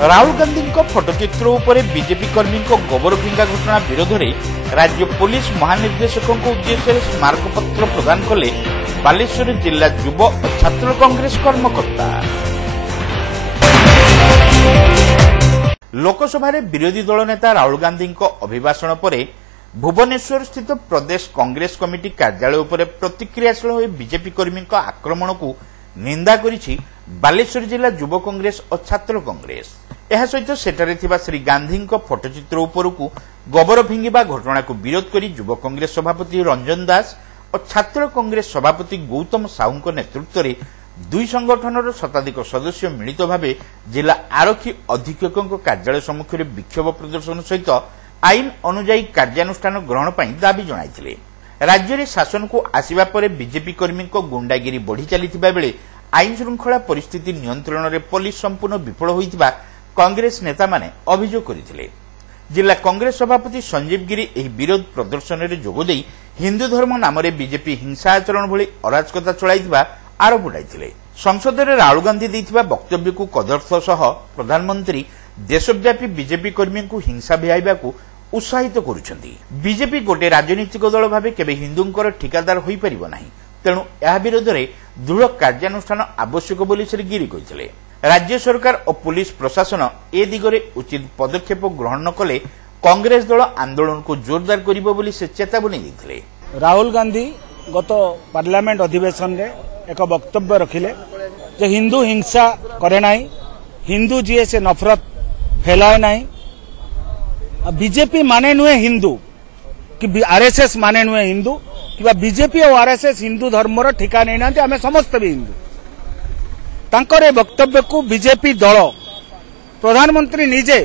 राहुल गांधी फोटोचित्र उपरे बीजेपी कर्मी गोबर फिंगा घटना विरोध में राज्य पुलिस महानिर्देशक उद्देश्य स्मारक पत्र प्रदान कले बालेश्वर जिला युव और छात्र कांग्रेस कर्मकर्ता। लोकसभा विरोधी दल नेता राहुल गांधी अभिभाषण पर भुवनेश्वर स्थित प्रदेश कांग्रेस कमिटी कार्यालय पर प्रतिक्रियाशील हो बीजेपी कर्मी आक्रमण को निंदा करिछि बालेश्वर जिला युव कांग्रेस और छात्र कांग्रेस। यह सहित सेठारे थिबा श्री गांधी फोटोचित्र उपरकू गोबर फिंगिबा घटना को विरोध करी युव कांग्रेस सभापति रंजन दास और छात्र कांग्रेस सभापति गौतम साहू नेतृत्व में दुई संगठनर शताधिक सदस्य मिलित भाव जिला आरक्षी अधीक्षक कार्यालय सम्मुखें विक्षोभ प्रदर्शन सहित आईन अनुजाई कार्यानुष्ठान ग्रहण पर दाबी जणाइथिले। राज्य में शासन को आसिबा परे बीजेपी कर्मी गुंडागिरी बढ़ी चलीथिबा बेले आईन श्रृंखला परिस्थिति नियंत्रण में पुलिस संपूर्ण विफल होइथिबा कांग्रेस नेता माने अभियोग करथिले। जिला कांग्रेस सभापति संजीव गिरी एही विरोध प्रदर्शन में जोगदेई हिंदू धर्म नाम बीजेपी हिंसा आचरण भली अराजकता चलाइथिबा आरोप उठाइथिले। संसद में राहुल गांधी देइथिबा वक्तव्य को कदर्थ सह प्रधानमंत्री देशव्यापी बीजेपी कर्मी को हिंसा भियाइबाकू उत्साहित करुछंती। बीजेपी गोटे राजनीतिक दल भाव केबे हिंदूंकर ठिकादार होई परिबो नाही, तेणु यह विरोध में दृढ़ कार्यानुष्ठान आवश्यक बोली श्री गिरी कहिथिले। राज्य सरकार और पुलिस प्रशासन ए दिगरे उचित पदक्षेप ग्रहण न कले कांग्रेस दल आंदोलन को जोरदार करिबो बोली से चेतावनी देथिले। राहुल गांधी गत पार्लियामेंट अधिवेशन रे एक वक्तव्य रखिले जे हिंदू हिंसा करे नाही, हिंदू जी से नफरत फैलाए नाही। बीजेपी माने नुहे हिंदू कि आरएसएस माने नुहे हिंदू कि बीजेपी और आरएसएस हिंदू धर्मर ठिका नहीं ना, आम समस्त भी हिंदू। तांकर ए वक्तव्य को बीजेपी दल प्रधानमंत्री निजे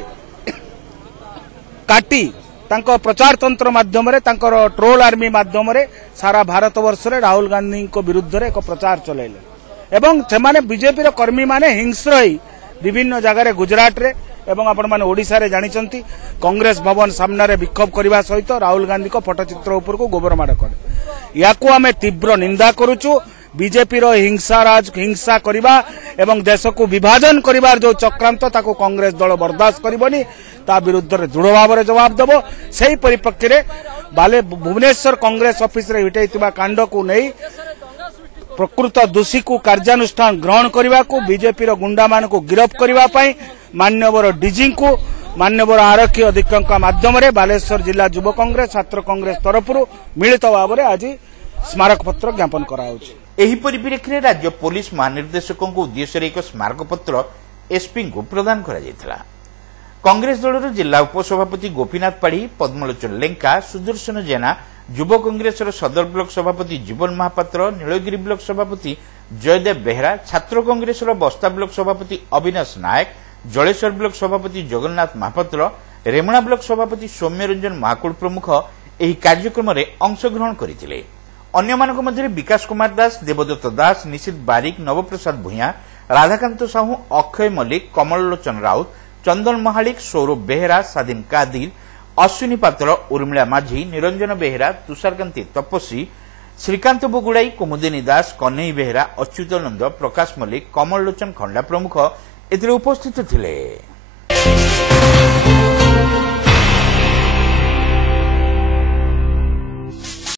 काटी तांको प्रचार तंत्र माध्यम तांकर ट्रोल आर्मी माध्यम सारा भारत वर्ष रे राहुल गांधी को विरुद्ध रे एक प्रचार चलेले एवं से बीजेपी कर्मी माने हिंस्र होई विभिन्न जगह गुजरात रे एवं आपण माने ओडिशा रे जानिचंती कांग्रेस भवन सामने रे विक्षोभ करबा सहित राहुल गांधी को फोटोचित्र ऊपर को गोबर माड़ करे। याकू आमे तीव्र निंदा करूचु। बीजेपी रो हिंसा करबा एवं देश को विभाजन करिवार जो चक्रांत ताको कांग्रेस दल बर्दाश्त करबनी, ता विरुद्ध रे दृढ़ भाव रे जवाब देबो। सेही परिप्रेक्षी रे बाले भुवनेश्वर कांग्रेस ऑफिस रे हिटैतिबा कांड को नहीं प्रकृत दोषी को कार्यानुष्ठान ग्रहण करने को बीजेपी गुंडा मान को गिरफ्त करने मान्यवर डीजी को मान्यवर आरक्षी अधीक्षक माध्यम बालेश्वर जिला युव कांग्रेस छात्र कांग्रेस तरफ मिलित भाव में आज स्मारक पत्र ज्ञापन एही परिप्रेक्षी में राज्य पुलिस महानिर्देशक उद्देश्य एक स्मारक पत्र एसपी को प्रदान करा। कांग्रेस दल जिला उपसभापति गोपीनाथ पाढ़ी, पद्मलोचन लेंका, सुदर्शन जेना, युव कांग्रेस सदर ब्लॉक सभापति जीवन महापात्र, नीलगिरी ब्लॉक सभापति जयदेव बेहरा, छात्र कांग्रेस बस्ता ब्लॉक सभापति अविनाश नायक, जलेश्वर ब्लॉक सभापति जगन्नाथ महापात्र, रेमुणा ब्लॉक सभापति सौम्य रंजन महाकुड़ प्रमुख एही कार्यक्रम में अंशग्रहण करथिले। अन्य मानक मध्य विकास कुमार दास, देवदत्त दास, निशित बारिक, नवप्रसाद भूया, राधाकांत साहू, अक्षय मल्लिक, कमल लोचन राउत, चंदन महालिक, सौरभ बेहरा, सादिम कादिर, अश्विनी पात्र, उर्मिला माझी, निरंजन बेहरा, तुषारकांति तपस्वी, श्रीकांत बुगुड़ाई, कुमुदिनी दास, कन्हई बेहरा, अच्युतानंद, प्रकाश मल्लिक, कमल लोचन खंडा प्रमुख एथिरे उपस्थित थिले।